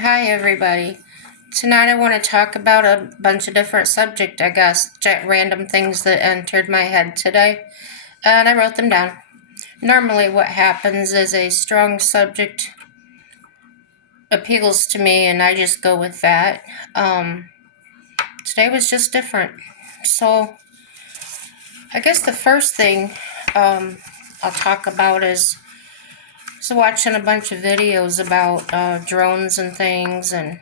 Hi, everybody. Tonight I want to talk about a bunch of different subjects, I guess, random things that entered my head today, and I wrote them down. Normally, what happens is a strong subject appeals to me, and I just go with that. Um, Today was just different. So, I guess the first thing I'll talk about is watching a bunch of videos about drones and things, and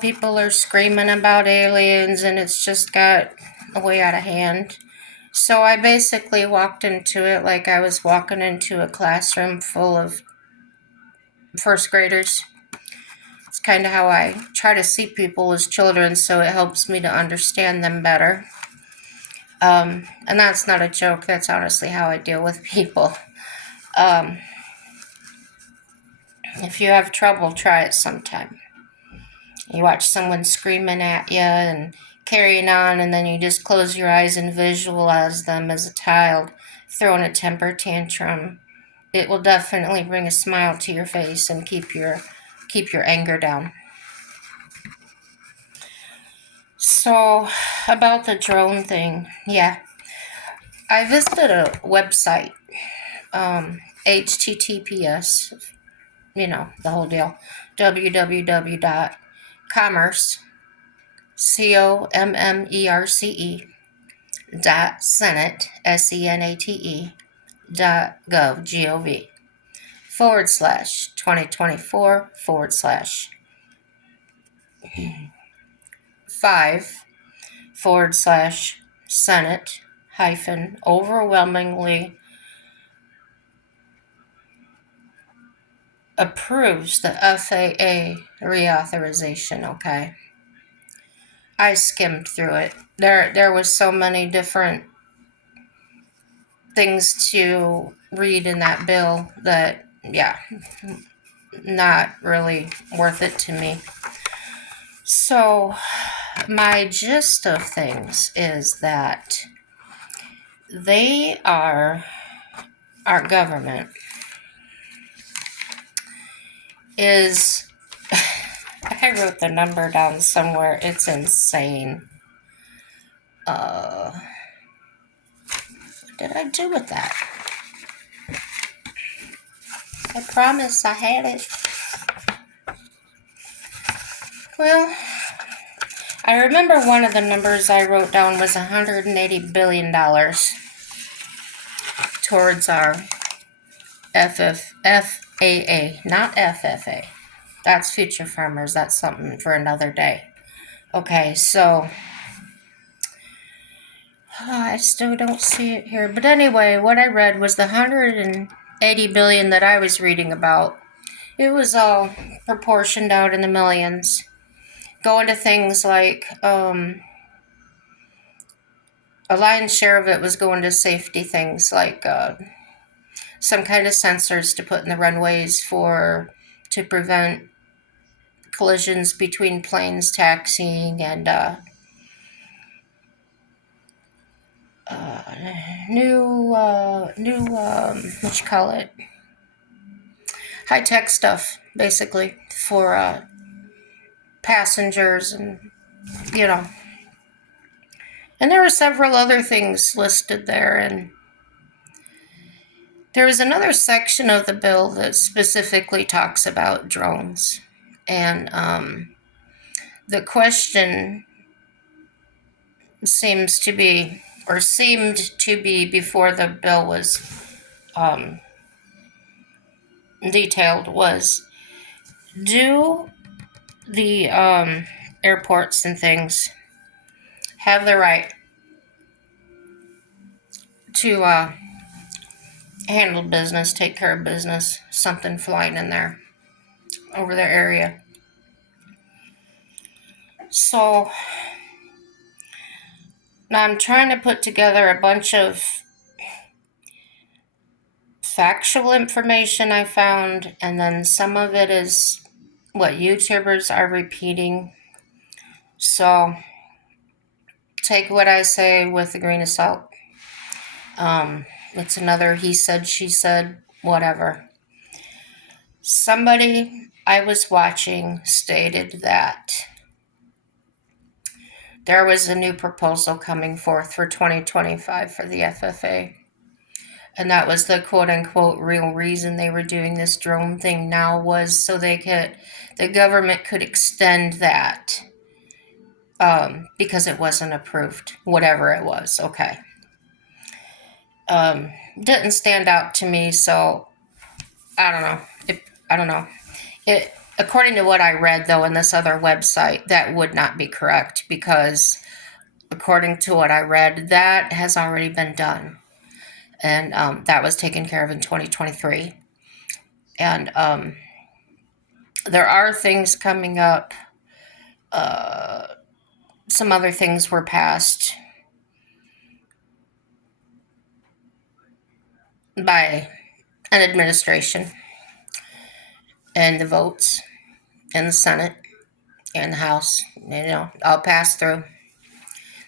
people are screaming about aliens and it's just got way out of hand. So I basically walked into it like I was walking into a classroom full of first graders. It's kind of how I try to see people as children, so it helps me to understand them better. And that's not a joke, that's honestly how I deal with people. Um, if you have trouble, try it sometime. You watch someone screaming at you and carrying on, and then you just close your eyes and visualize them as a child throwing a temper tantrum. It will definitely bring a smile to your face and keep your anger down. So, about the drone thing, yeah, I visited a website, HTTPS, the whole deal, www.commerce, COMMERCE Senate, SENATE, .gov, /2024 /5 Senate overwhelmingly approves the FAA reauthorization. Okay, I skimmed through it. There was so many different things to read in that bill that, yeah, not really worth it to me. So, my gist of things is that our government is, I wrote the number down somewhere, it's insane. What did I do with that? I promise I had it. Well, I remember one of the numbers I wrote down was $180 billion towards our FAA, not FFA. That's future farmers. That's something for another day. Okay, so I still don't see it here. But anyway, what I read was the 180 billion that I was reading about. It was all proportioned out in the millions, going to things like a lion's share of it was going to safety things like some kind of sensors to put in the runways to prevent collisions between planes taxiing, and what you call it, high tech stuff, basically for passengers, and you know, and there were several other things listed there, and there was another section of the bill that specifically talks about drones, and the question seemed to be before the bill was um, detailed was, do the airports and things have the right to handle business, take care of business, something flying in there over their area? So now I'm trying to put together a bunch of factual information I found, and then some of it is what YouTubers are repeating. So take what I say with a grain of salt. It's another he said, she said, whatever. Somebody I was watching stated that there was a new proposal coming forth for 2025 for the FFA. And that was the quote unquote real reason they were doing this drone thing now, was so the government could extend that, because it wasn't approved, whatever it was. Okay. Didn't stand out to me, so I don't know. I don't know. According to what I read, though, in this other website, that would not be correct, because according to what I read, that has already been done. And that was taken care of in 2023. And there are things coming up. Some other things were passed by an administration, and the votes in the Senate and the House, all passed through.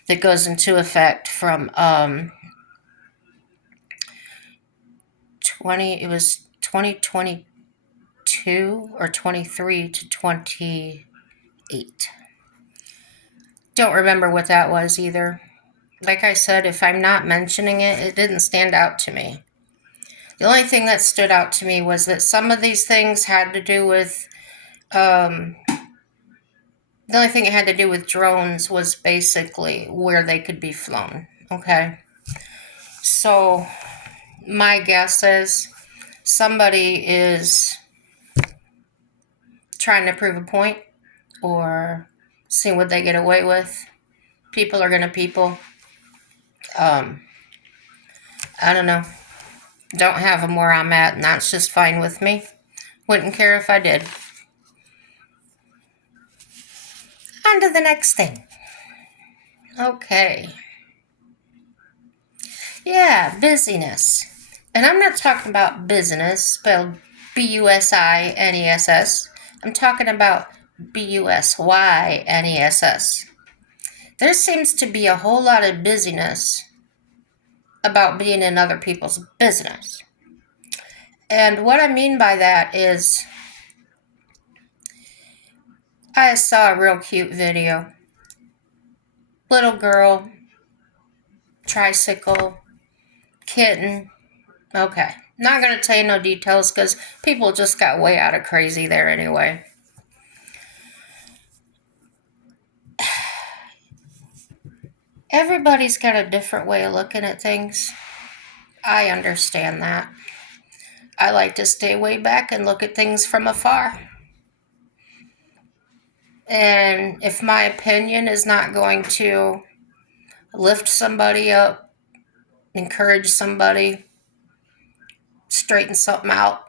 That goes into effect from 2022 or 23 to 28. Don't remember what that was either. Like I said, if I'm not mentioning it, it didn't stand out to me. The only thing that stood out to me was that some of these things had to do with, the only thing it had to do with drones was basically where they could be flown. Okay. So my guess is somebody is trying to prove a point or see what they get away with. People are going to people. I don't know. Don't have them where I'm at, and that's just fine with me. Wouldn't care if I did. On to the next thing. Okay. Yeah, busyness. And I'm not talking about business, spelled Business. I'm talking about Busyness. There seems to be a whole lot of busyness about being in other people's business. And what I mean by that is, I saw a real cute video. Little girl, tricycle, kitten. Okay. Not going to tell you no details because people just got way out of crazy there anyway. Everybody's got a different way of looking at things. I understand that. I like to stay way back and look at things from afar. And if my opinion is not going to lift somebody up, encourage somebody, straighten something out,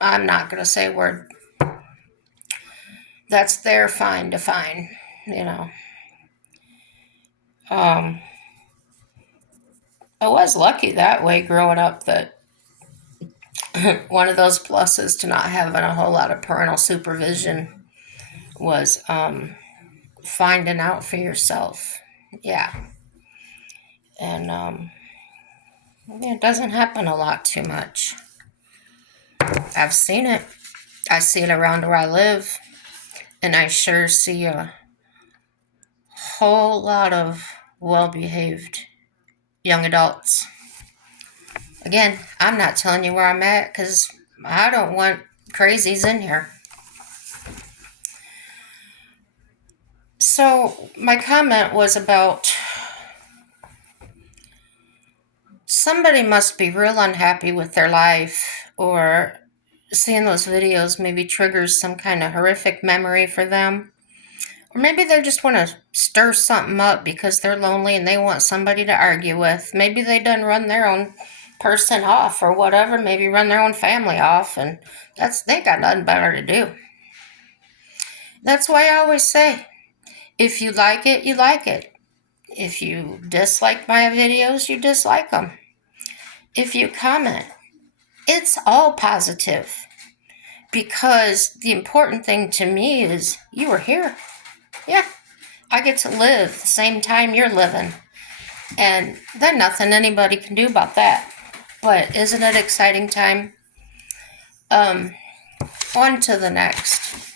I'm not going to say a word. That's their fine to find, I was lucky that way growing up, that one of those pluses to not having a whole lot of parental supervision was finding out for yourself. Yeah. And it doesn't happen a lot too much. I've seen it. I see it around where I live, and I sure see a whole lot of well-behaved young adults. Again, I'm not telling you where I'm at because I don't want crazies in here. So my comment was about, somebody must be real unhappy with their life, or seeing those videos maybe triggers some kind of horrific memory for them. Or maybe they just want to stir something up because they're lonely and they want somebody to argue with. Maybe they done run their own person off or whatever. Maybe run their own family off, and they got nothing better to do. That's why I always say, if you like it, you like it. If you dislike my videos, you dislike them. If you comment, it's all positive. Because the important thing to me is you were here. Yeah, I get to live the same time you're living. And there's nothing anybody can do about that. But isn't it an exciting time? Um, on to the next.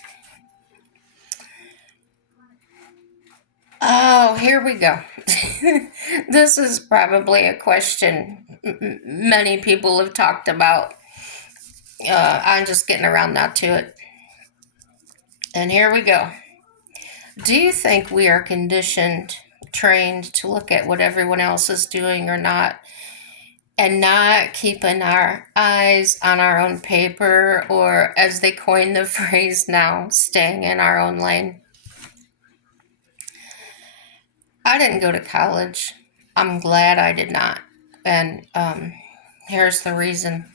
Oh, here we go. This is probably a question many people have talked about. I'm just getting around now to it. And here we go. Do you think we are conditioned, trained to look at what everyone else is doing or not, and not keeping our eyes on our own paper, or as they coined the phrase now, staying in our own lane? I didn't go to college. I'm glad I did not. And here's the reason: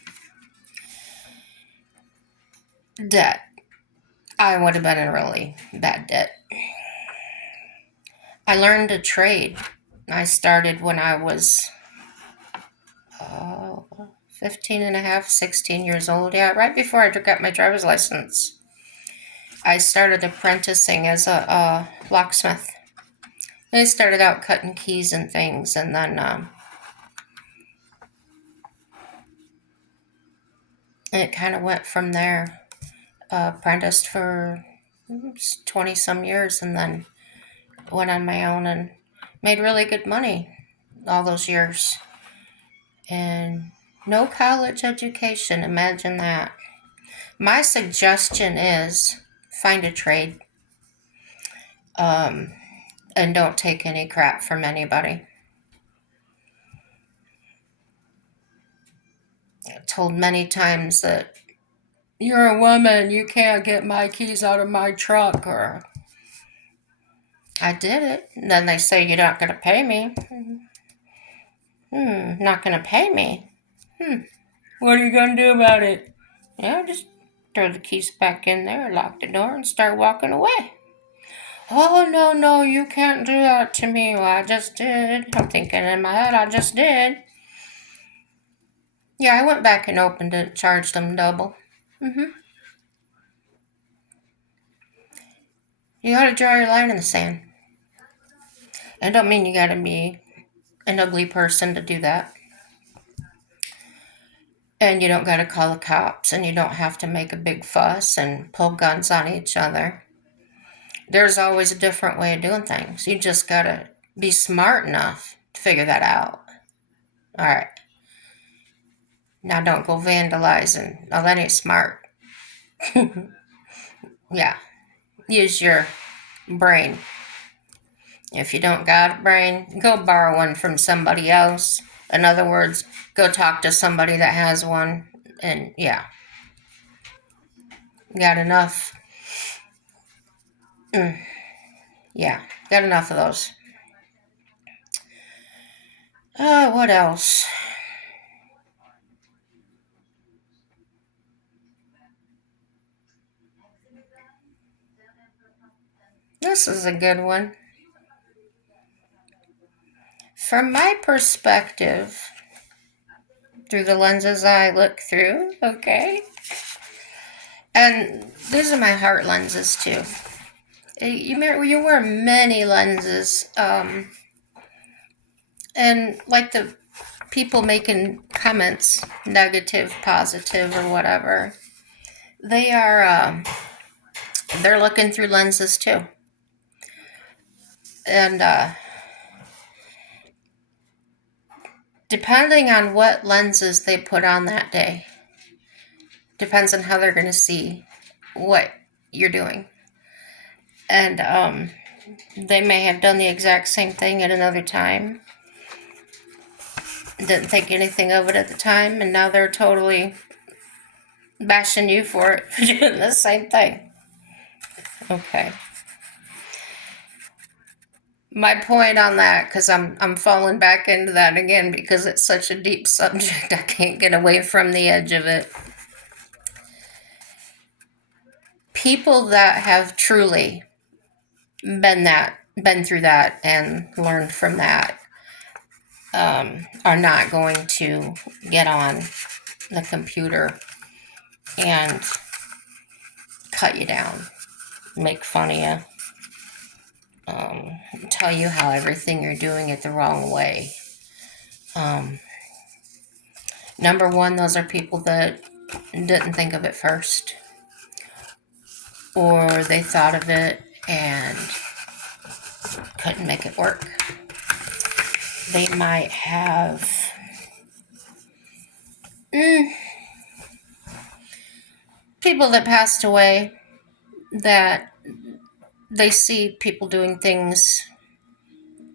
debt. I would have been in really bad debt. I learned to trade. I started when I was uh, 15 and a half, 16 years old. Yeah, right before I got my driver's license. I started apprenticing as a locksmith. I started out cutting keys and things, and then it kind of went from there. Apprenticed for 20 some years, and then went on my own and made really good money all those years. And no college education, imagine that. My suggestion is find a trade, um, and don't take any crap from anybody. I've told many times that you're a woman, you can't get my keys out of my truck, or I did it. And then they say, you're not going to pay me. Not going to pay me? What are you going to do about it? Yeah, just throw the keys back in there, lock the door, and start walking away. Oh, no, no, you can't do that to me. Well, I just did. I'm thinking in my head, I just did. Yeah, I went back and opened it, charged them double. You gotta draw your line in the sand. I don't mean you gotta be an ugly person to do that. And you don't gotta call the cops, and you don't have to make a big fuss and pull guns on each other. There's always a different way of doing things. You just gotta be smart enough to figure that out. Alright. Now don't go vandalizing. Oh, that ain't smart. Yeah. Use your brain. If you don't got a brain, go borrow one from somebody else. In other words, go talk to somebody that has one. And yeah, got enough. Yeah, got enough of those. What else? This is a good one. From my perspective, through the lenses I look through, okay? And these are my heart lenses too. You wear many lenses, and like the people making comments, negative, positive, or whatever, they are they're looking through lenses too. And depending on what lenses they put on that day, depends on how they're going to see what you're doing. And they may have done the exact same thing at another time, didn't think anything of it at the time, and now they're totally bashing you for it for doing the same thing. Okay. My point on that, because I'm falling back into that again because it's such a deep subject, I can't get away from the edge of it. People that have truly been through that and learned from that, are not going to get on the computer and cut you down, make fun of you, tell you how everything you're doing it the wrong way. Number one, those are people that didn't think of it first, or they thought of it and couldn't make it work. They might have people that passed away that they see people doing things,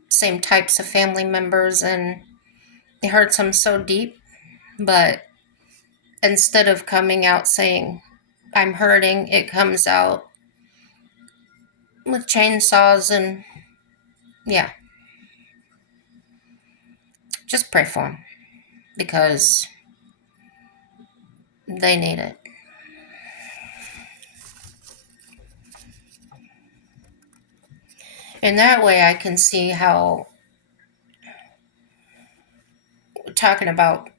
same types of family members, and it hurts them so deep. But instead of coming out saying, I'm hurting, it comes out with chainsaws and, yeah. Just pray for them because they need it. In that way, I can see how, talking about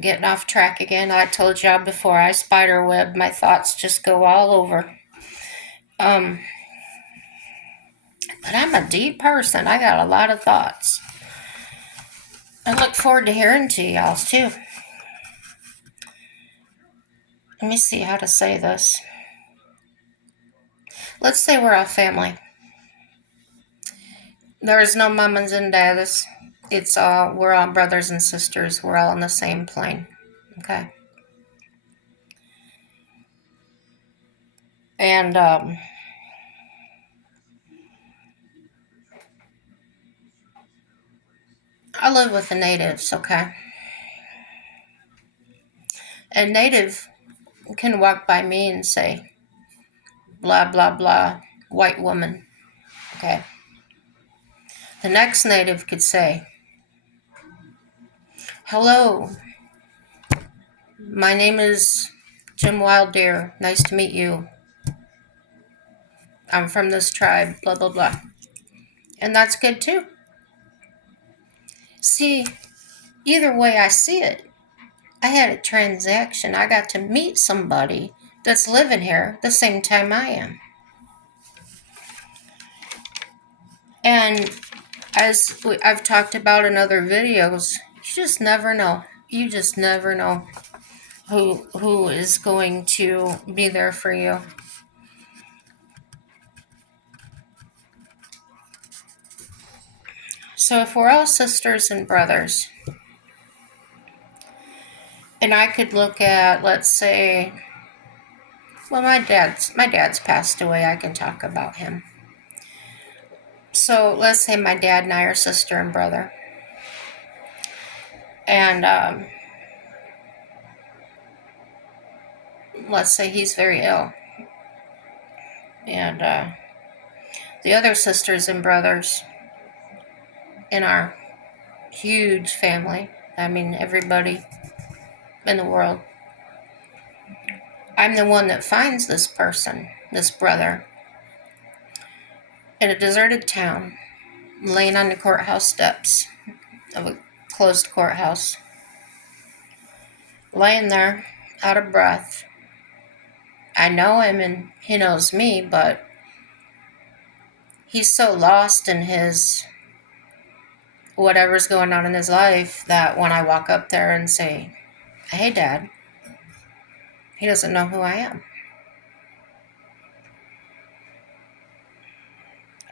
getting off track again, I told y'all before I spider web, my thoughts just go all over. But I'm a deep person. I got a lot of thoughts. I look forward to hearing to y'all's too. Let me see how to say this. Let's say we're a family. There is no mamas and dads. We're all brothers and sisters. We're all on the same plane. Okay. And I live with the natives, okay? A native can walk by me and say, blah, blah, blah, white woman, okay? The next native could say, hello, my name is Jim Wild Deer. Nice to meet you. I'm from this tribe, blah, blah, blah. And that's good too. See, either way I see it, I had a transaction. I got to meet somebody that's living here the same time I am. And as I've talked about in other videos, you just never know. You just never know who is going to be there for you. So if we're all sisters and brothers, and I could look at, let's say, well, my dad's passed away. I can talk about him. So let's say my dad and I are sister and brother, and let's say he's very ill, and the other sisters and brothers in our huge family, I mean everybody in the world, I'm the one that finds this person, this brother, in a deserted town, laying on the courthouse steps of a closed courthouse, laying there, out of breath. I know him and he knows me, but he's so lost in his whatever's going on in his life that when I walk up there and say, hey, Dad, he doesn't know who I am.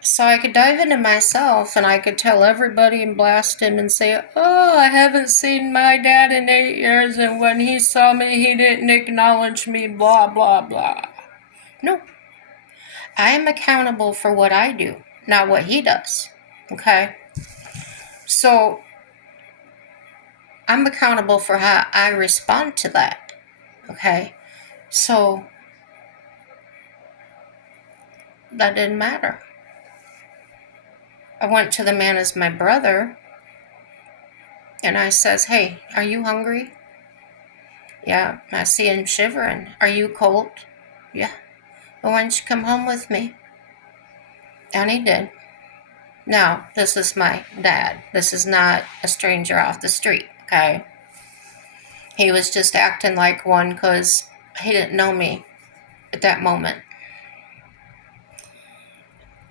So I could dive into myself and I could tell everybody and blast him and say, oh, I haven't seen my dad in 8 years, and when he saw me, he didn't acknowledge me, blah, blah, blah. No. I am accountable for what I do, not what he does. Okay? So I'm accountable for how I respond to that. Okay? So that didn't matter. I went to the man as my brother and I says, hey, are you hungry? Yeah. I see him shivering. Are you cold? Yeah. Well, why don't you come home with me? And he did. Now, this is my dad. This is not a stranger off the street, okay? He was just acting like one because he didn't know me at that moment.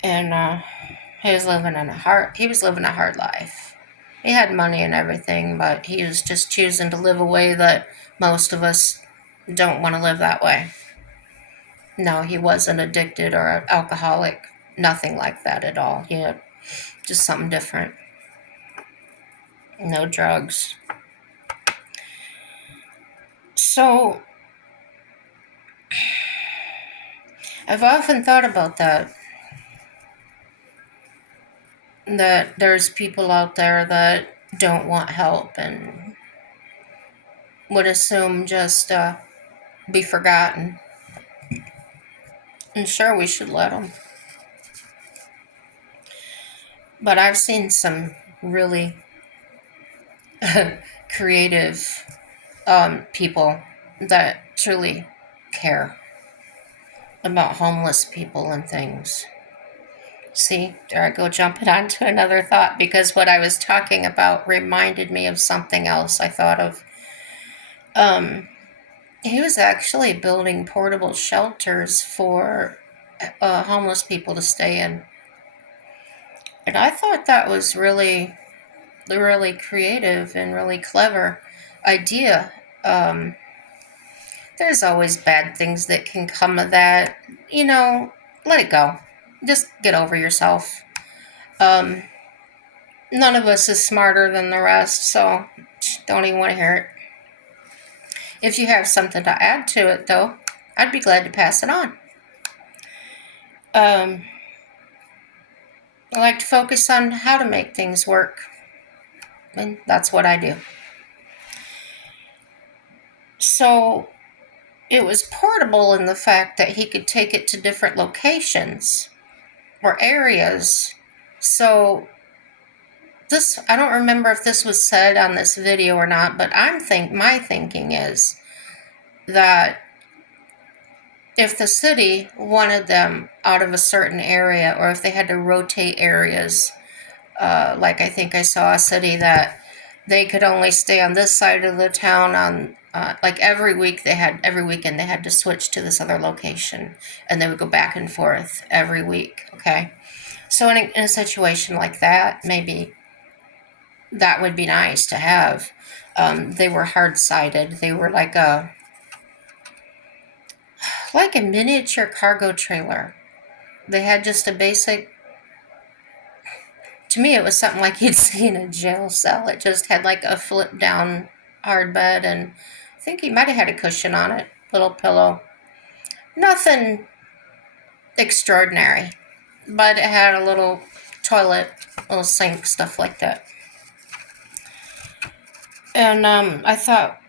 And he was living a hard life. He had money and everything, but he was just choosing to live a way that most of us don't want to live that way. No, he wasn't addicted or an alcoholic. Nothing like that at all. He had just something different. No drugs. So, I've often thought about that. That there's people out there that don't want help and would assume just be forgotten. And sure, we should let them. But I've seen some really creative people that truly care about homeless people and things. See, there I go jumping onto another thought because what I was talking about reminded me of something else I thought of. Um, he was actually building portable shelters for homeless people to stay in. And I thought that was really creative and really clever idea. Um, there's always bad things that can come of that. Let it go. Just get over yourself. Um, None of us is smarter than the rest, so don't even want to hear it. If you have something to add to it, though, I'd be glad to pass it on. I like to focus on how to make things work, and that's what I do. So it was portable in the fact that he could take it to different locations or areas. So this, I don't remember if this was said on this video or not, but my thinking is that if the city wanted them out of a certain area, or if they had to rotate areas, like I think I saw a city that they could only stay on this side of the town on like every weekend they had to switch to this other location, and they would go back and forth every week. Okay, so in a situation like that, maybe that would be nice to have. They were hard-sided. They were like a miniature cargo trailer. They had just a basic. To me, it was something like you'd see in a jail cell. It just had like a flip-down hard bed, and I think he might have had a cushion on it, little pillow. Nothing extraordinary, but it had a little toilet, little sink, stuff like that. And I thought,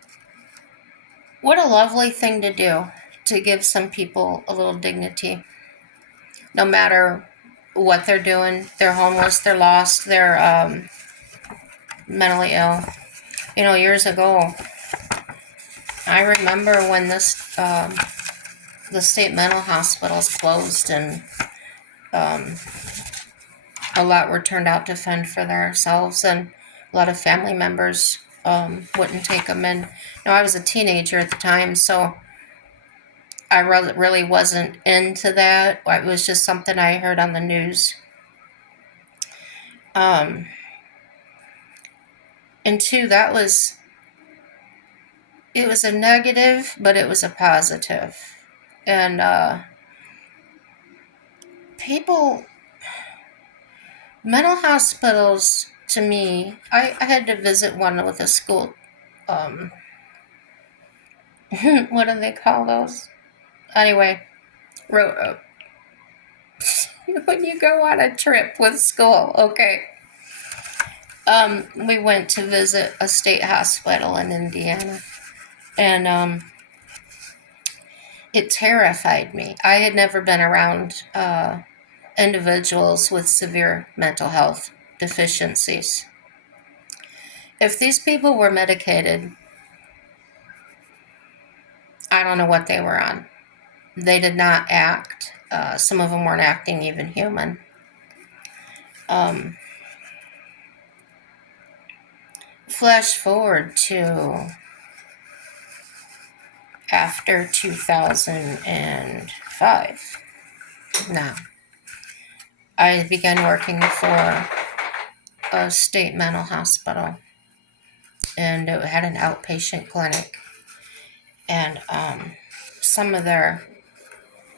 what a lovely thing to do, to give some people a little dignity. No matter what they're doing, they're homeless, they're lost, they're mentally ill. Years ago, I remember when the state mental hospitals closed, and a lot were turned out to fend for themselves, and a lot of family members wouldn't take them in. I was a teenager at the time, so I really wasn't into that. It was just something I heard on the news. And two, it was a negative, but it was a positive. And mental hospitals, to me, I had to visit one with a school. What do they call those? Anyway, when you go on a trip with school, okay. We went to visit a state hospital in Indiana, and it terrified me. I had never been around individuals with severe mental health deficiencies. If these people were medicated, I don't know what they were on. They did not act. Some of them weren't acting even human. Flash forward to after 2005. Now, I began working for a state mental hospital, and it had an outpatient clinic. And some of their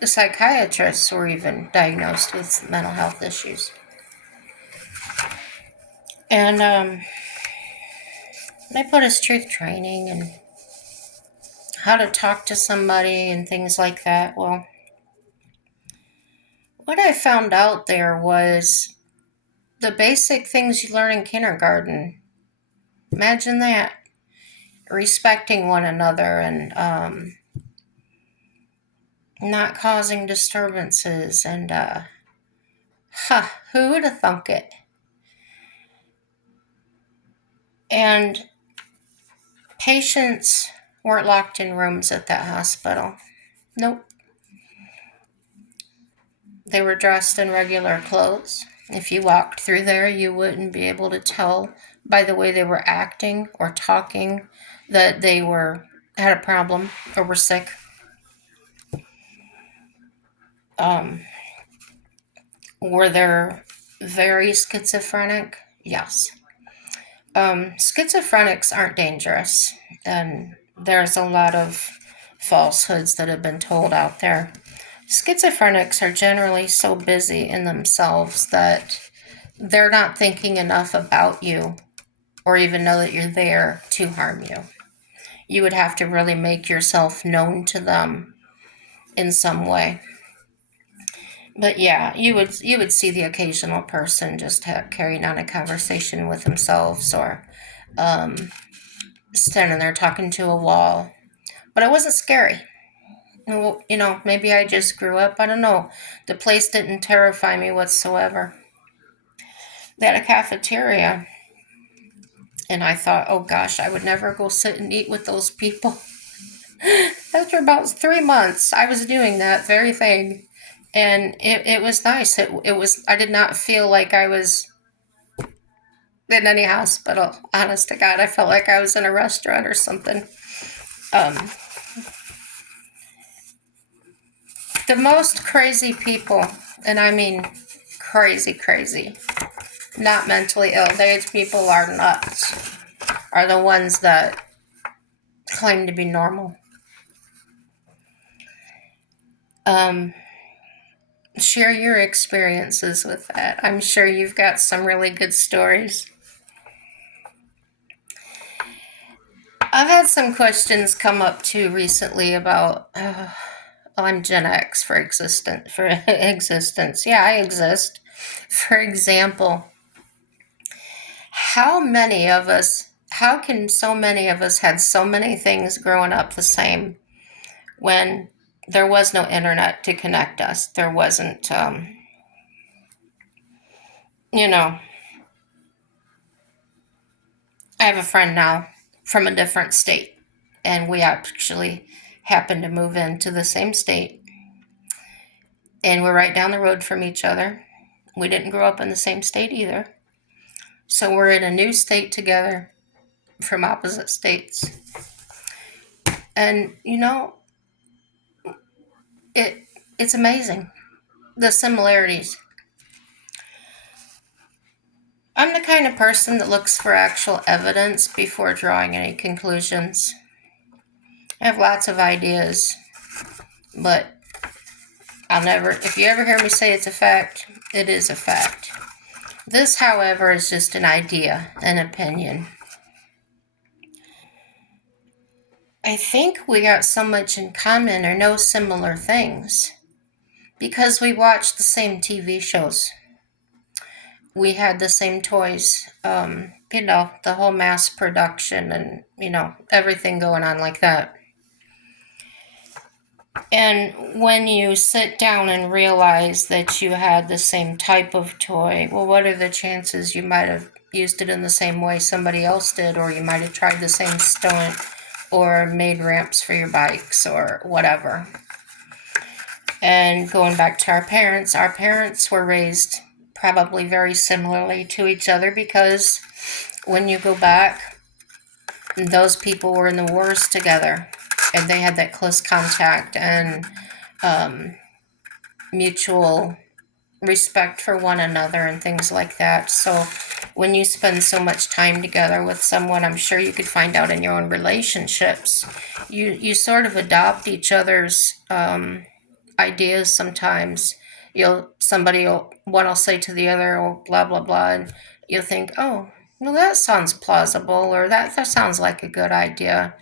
psychiatrists were even diagnosed with mental health issues. And they put us through training and how to talk to somebody and things like that. Well, what I found out there was the basic things you learn in kindergarten. Imagine that. Respecting one another and not causing disturbances. And, who would have thunk it? And patients weren't locked in rooms at that hospital. Nope. They were dressed in regular clothes. If you walked through there, you wouldn't be able to tell by the way they were acting or talking that they had a problem or were sick. Were they very schizophrenic? Yes. Schizophrenics aren't dangerous, and there's a lot of falsehoods that have been told out there. Schizophrenics are generally so busy in themselves that they're not thinking enough about you or even know that you're there to harm you. You would have to really make yourself known to them in some way. But yeah, you would see the occasional person just carrying on a conversation with themselves or standing there talking to a wall. But it wasn't scary. Well, maybe I just grew up. I don't know. The place didn't terrify me whatsoever. They had a cafeteria, and I thought, oh gosh, I would never go sit and eat with those people. After about 3 months, I was doing that very thing, and it was nice. It was. I did not feel like I was in any hospital. Honest to God, I felt like I was in a restaurant or something. Um, the most crazy people, and I mean crazy, not mentally ill. These people are nuts. Are the ones that claim to be normal. Share your experiences with that. I'm sure you've got some really good stories. I've had some questions come up too recently about I'm Gen X for existence. Yeah, I exist. For example, how can so many of us had so many things growing up the same when there was no internet to connect us? There wasn't, I have a friend now from a different state, and we actually happened to move into the same state, and we're right down the road from each other. We didn't grow up in the same state either. So we're in a new state together from opposite states. And it's amazing, the similarities. I'm the kind of person that looks for actual evidence before drawing any conclusions. I have lots of ideas, but if you ever hear me say it's a fact, it is a fact. This, however, is just an idea, an opinion. I think we got so much in common or know similar things because we watched the same TV shows. We had the same toys, the whole mass production and, everything going on like that. And when you sit down and realize that you had the same type of toy, well, what are the chances you might have used it in the same way somebody else did, or you might have tried the same stunt, or made ramps for your bikes, or whatever. And going back to our parents were raised probably very similarly to each other because when you go back, those people were in the wars together, and they had that close contact and mutual respect for one another and things like that. So when you spend so much time together with someone, I'm sure you could find out in your own relationships, you sort of adopt each other's ideas sometimes. Somebody will one will say to the other, oh, blah blah blah, and you'll think, oh, well, that sounds plausible, or that sounds like a good idea.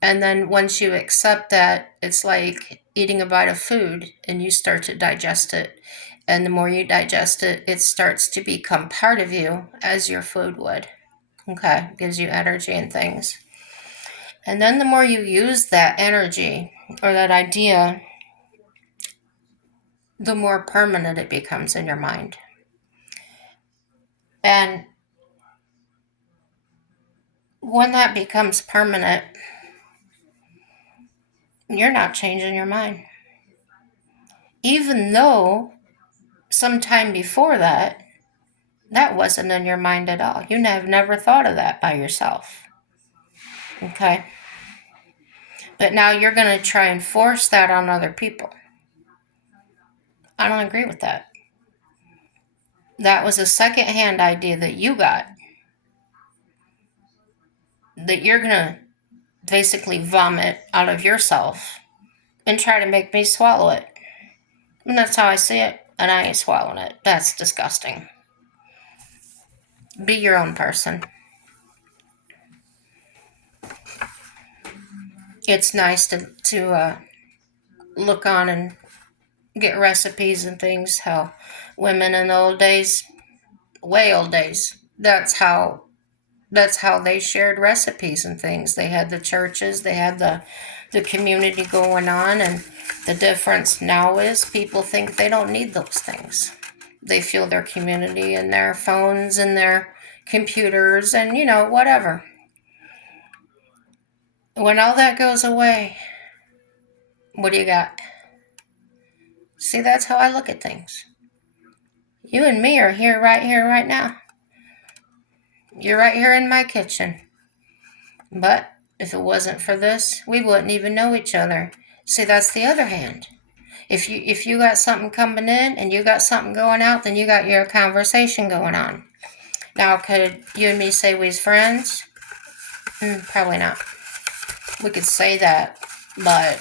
And then once you accept that, it's like eating a bite of food and you start to digest it. And the more you digest it, it starts to become part of you as your food would. Okay, gives you energy and things. And then the more you use that energy or that idea, the more permanent it becomes in your mind. And when that becomes permanent, you're not changing your mind. Even though sometime before that, that wasn't in your mind at all. You have never thought of that by yourself. Okay? But now you're going to try and force that on other people. I don't agree with that. That was a secondhand idea that you got, that you're going to basically vomit out of yourself and try to make me swallow it. And that's how I see it, and I ain't swallowing it. That's disgusting. Be your own person. It's nice to look on and get recipes and things. How women in the old days, way old days, that's how they shared recipes and things. They had the churches, they had the community going on, and the difference now is people think they don't need those things. They feel their community and their phones and their computers and whatever. When all that goes away, what do you got? See, that's how I look at things. You and me are here, right now. You're right here in my kitchen. But if it wasn't for this, we wouldn't even know each other. See, that's the other hand. If you got something coming in and you got something going out, then you got your conversation going on. Now, could you and me say we's friends? Probably not. We could say that, but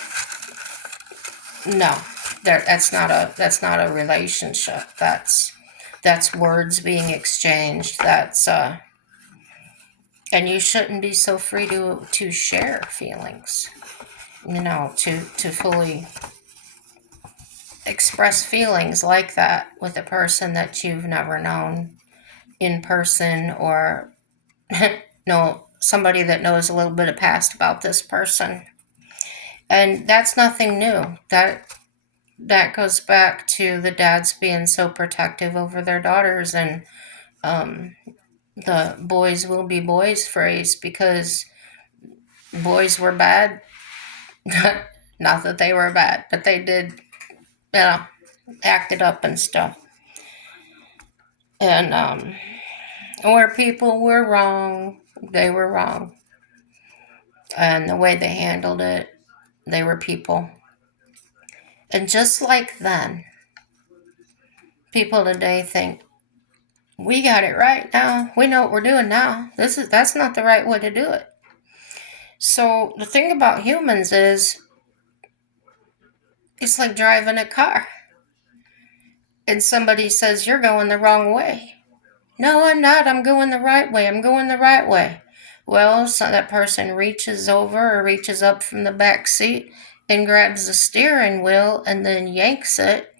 no, that's not a relationship. That's words being exchanged. And you shouldn't be so free to share feelings. To fully express feelings like that with a person that you've never known in person, or know somebody that knows a little bit of past about this person. And that's nothing new. That goes back to the dads being so protective over their daughters, and the boys will be boys phrase, because boys were bad. Not that they were bad, but they did, acted up and stuff. And where people were wrong, they were wrong. And the way they handled it, they were people. And just like then, people today think, we got it right now. We know what we're doing now. That's not the right way to do it. So the thing about humans is, it's like driving a car. And somebody says, you're going the wrong way. No, I'm not. I'm going the right way. I'm going the right way. Well, so that person reaches over or reaches up from the back seat and grabs the steering wheel and then yanks it.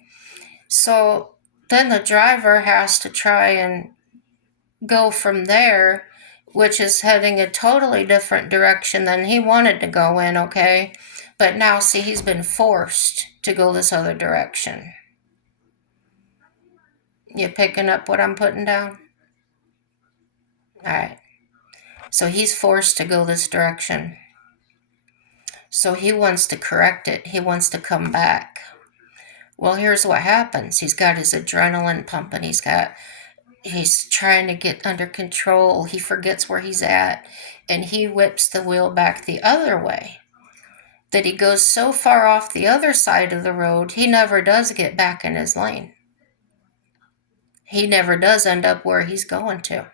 So then the driver has to try and go from there, which is heading a totally different direction than he wanted to go in, okay? But now, see, he's been forced to go this other direction. You picking up what I'm putting down? All right. So he's forced to go this direction. So he wants to correct it. He wants to come back. Well, here's what happens. He's got his adrenaline pumping. He's trying to get under control. He forgets where he's at, and he whips the wheel back the other way. That he goes so far off the other side of the road, he never does get back in his lane. He never does end up where he's going to.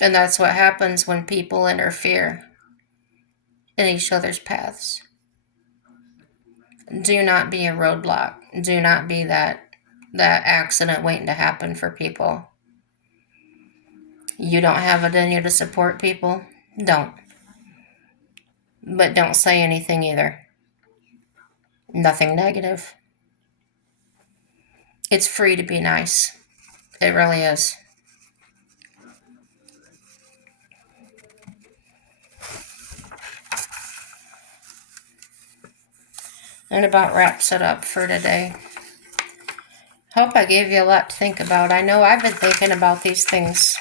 And that's what happens when people interfere in each other's paths. Do not be a roadblock. Do not be that accident waiting to happen for people. You don't have it in you to support people? Don't. But don't say anything either. Nothing negative. It's free to be nice. It really is. And about wraps it up for today. Hope I gave you a lot to think about. I know I've been thinking about these things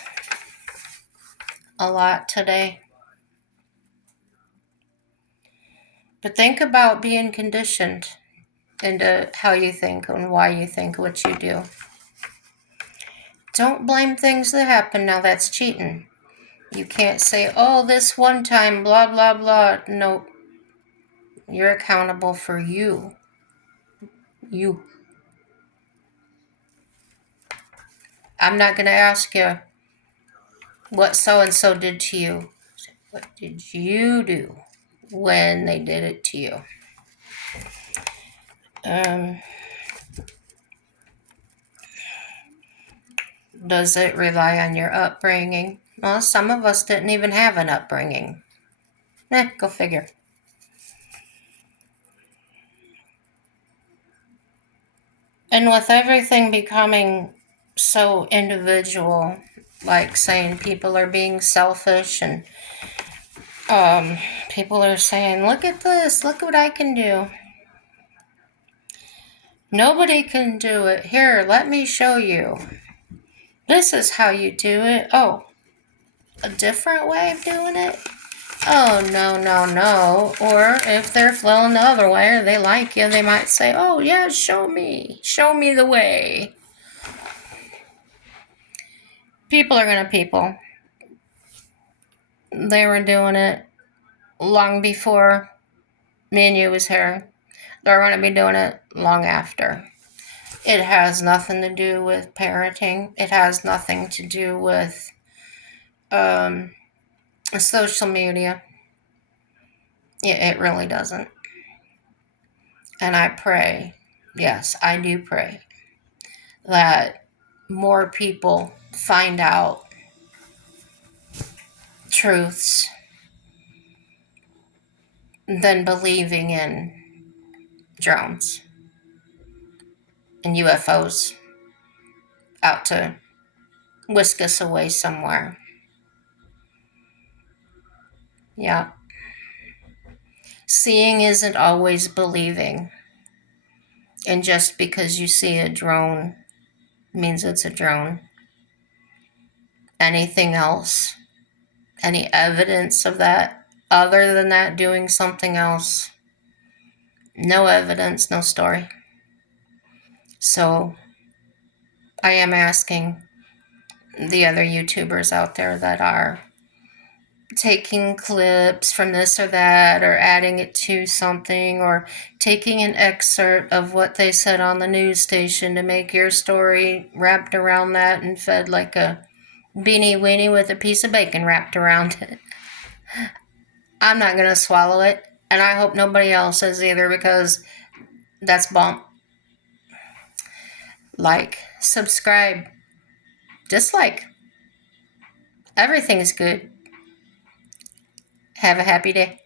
a lot today. But think about being conditioned into how you think and why you think what you do. Don't blame things that happen. Now that's cheating. You can't say, oh, this one time, blah, blah, blah. No, you're accountable for you. You. I'm not going to ask you what so-and-so did to you. What did you do when they did it to you? Does it rely on your upbringing? Well, some of us didn't even have an upbringing. Go figure. And with everything becoming so individual, like saying people are being selfish and people are saying, look at this, look what I can do. Nobody can do it. Here, let me show you. This is how you do it. Oh, a different way of doing it? Oh, no, no, no. Or if they're flowing the other way or they like you, they might say, oh, yeah, show me. Show me the way. People are going to people. They were doing it long before me and you was here. They're going to be doing it long after. It has nothing to do with parenting. It has nothing to do with social media. It really doesn't. And I pray, yes, I do pray, that more people find out truths than believing in drones and UFOs out to whisk us away somewhere. Yeah. Seeing isn't always believing. And just because you see a drone means it's a drone. Anything else, any evidence of that, other than that doing something else, no evidence, no story. So I am asking the other YouTubers out there that are taking clips from this or that or adding it to something or taking an excerpt of what they said on the news station to make your story wrapped around that and fed like a beanie weenie with a piece of bacon wrapped around it. I'm not going to swallow it, and I hope nobody else is either, because that's bump. Like, subscribe, dislike. Everything is good. Have a happy day.